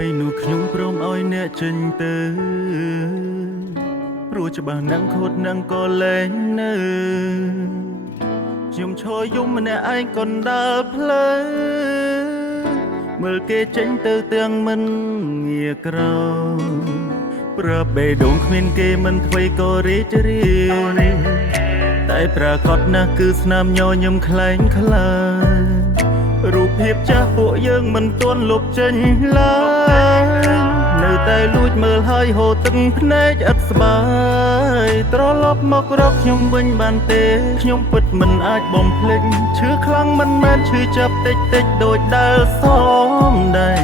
ថ្ងៃនោះខ្ញុំព្រមឲ្យអ្នកចេញទៅព្រោះច្បាស់ណាំងខូតណាំងក៏លែងនៅខ្ញុំឈរយំម្នាក់ឯងកណ្ដាលផ្លូវមើលគេចេញទៅទាំងមិនងាក្រប្រាប់បេះដូងគ្មានគេមិនអ្វីក៏រីករាយតែប្រកបណាស់គឺស្នាមញញឹមខ្លែងខ្លាយរូបភាពចាស់ពួកយើងមិនទាន់លុបចេញឡើយនៅតែលួចមើលហើយហូរទឹកភ្នែកឥតស្បើយត្រឡប់មករកខ្ញុំវិញបានទេខ្ញុំពិតមិនអាចបំភ្លេចឈឺខ្លាំងមិនមែនឈឺចាប់តិចតិចដូចដែលសមដែរ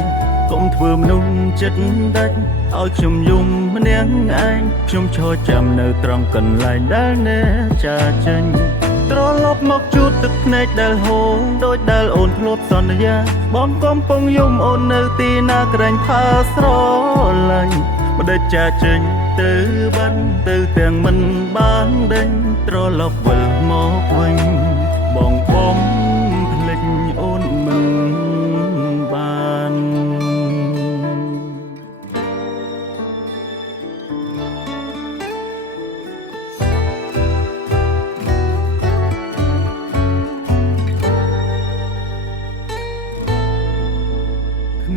កុំធ្វើមនុស្សចិត្តដាច់ឲ្យខ្ញុំយំម្នាក់ឯងខ្ញុំឈរចាំនៅត្រង់កន្លែងដែលអ្នកចាចេញត្រឡប់មកជួបទឹកភ្នែកដែលហូរដូចដែលអូនធ្លាប់សន្យាបងកំពុងយំអូននៅទីណាក្រែងផាស្រឡាញ់មិនដេចចាចេញទៅបានទៅទាំងមិនបានដេញត្រឡប់វិលមកវិញបងភ្លេចអូនមិនបាន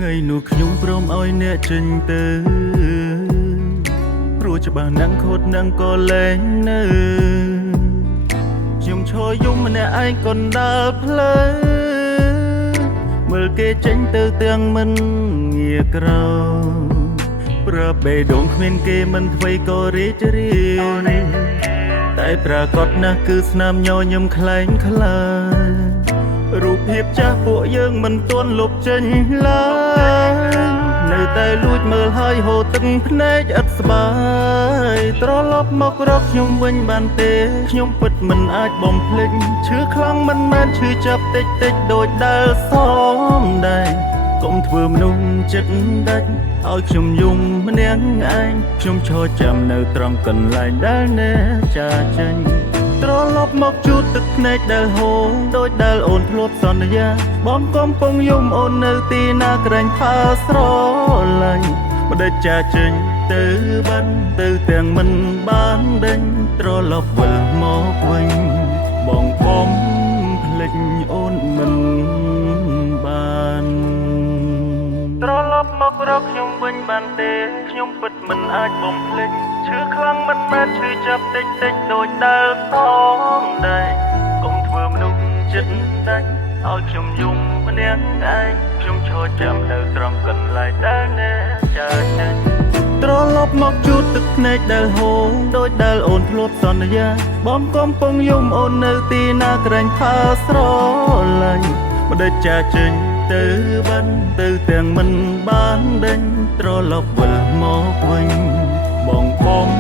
ថ្ងៃនោះខ្ញុំព្រមឲ្យអ្នកចេញទៅព្រោះច្បាស់ណាំងខូតណាំងក៏លែងនៅខ្ញុំឈរយំម្នាក់ឯងកណ្ដាលផ្លូវមើលគេចេញទៅទាំងមិនងាក្រប្រាប់បេះដូងគ្មានគេមិនអ្វីក៏រីករាយតែប្រកបណាស់គឺស្នាមញញឹមខ្លែងខ្លាយរូបភាពចាស់ពួកយើងមិនទាន់លុបចេញឡើយនៅតែលួចមើលហើយហូរទឹកភ្នែកឥតស្បើយត្រឡប់មករកខ្ញុំវិញបានទេខ្ញុំពិតមិនអាចបំភ្លេចឈឺខ្លាំងមិនមែនឈឺចាប់តិចតិចដូចដែលសមដែរកុំធ្វើមនុស្សចិត្តដាច់ឲ្យខ្ញុំយំម្នាក់ឯងខ្ញុំឈរចាំនៅត្រង់កន្លែងដែលអ្នកចាចេញត្រឡប់មកជួបទឹកភ្នែកដែលហូរដូចដែលអូនធ្លាប់សន្យាបងកំពុងយំអូននៅទីណាក្រែងផាស្រឡាញ់មិនដេចចាចេញទៅបានទៅទាំងមិនបានដេញត្រឡប់វិលមកវិញបងភ្លេចអូនមិនបានត្រឡប់មករកខ្ញុំវិញបានទេខ្ញុំពិតមិនអាចបំភ្លេចឈឺខ្លាំងមិនមែនឈឺចាប់តិចតិចដូចដែលសមដែរកុំធ្វើមនុស្សចិត្តដាច់ឲ្យខ្ញុំយំម្នាក់ឯងខ្ញុំឈរចាំនៅត្រង់កន្លែងដែលអ្នកចាចេញត្រឡប់មកជួបទឹកភ្នែកដែលហូរដូចដែលអូនធ្លាប់សន្យាបងកំពុងយំអូននៅទីណាក្រែងផាស្រឡាញ់មិនដេចចាចេញទៅបានទៅទាំងមិនបានដេញត្រឡប់វិលមកវិញបង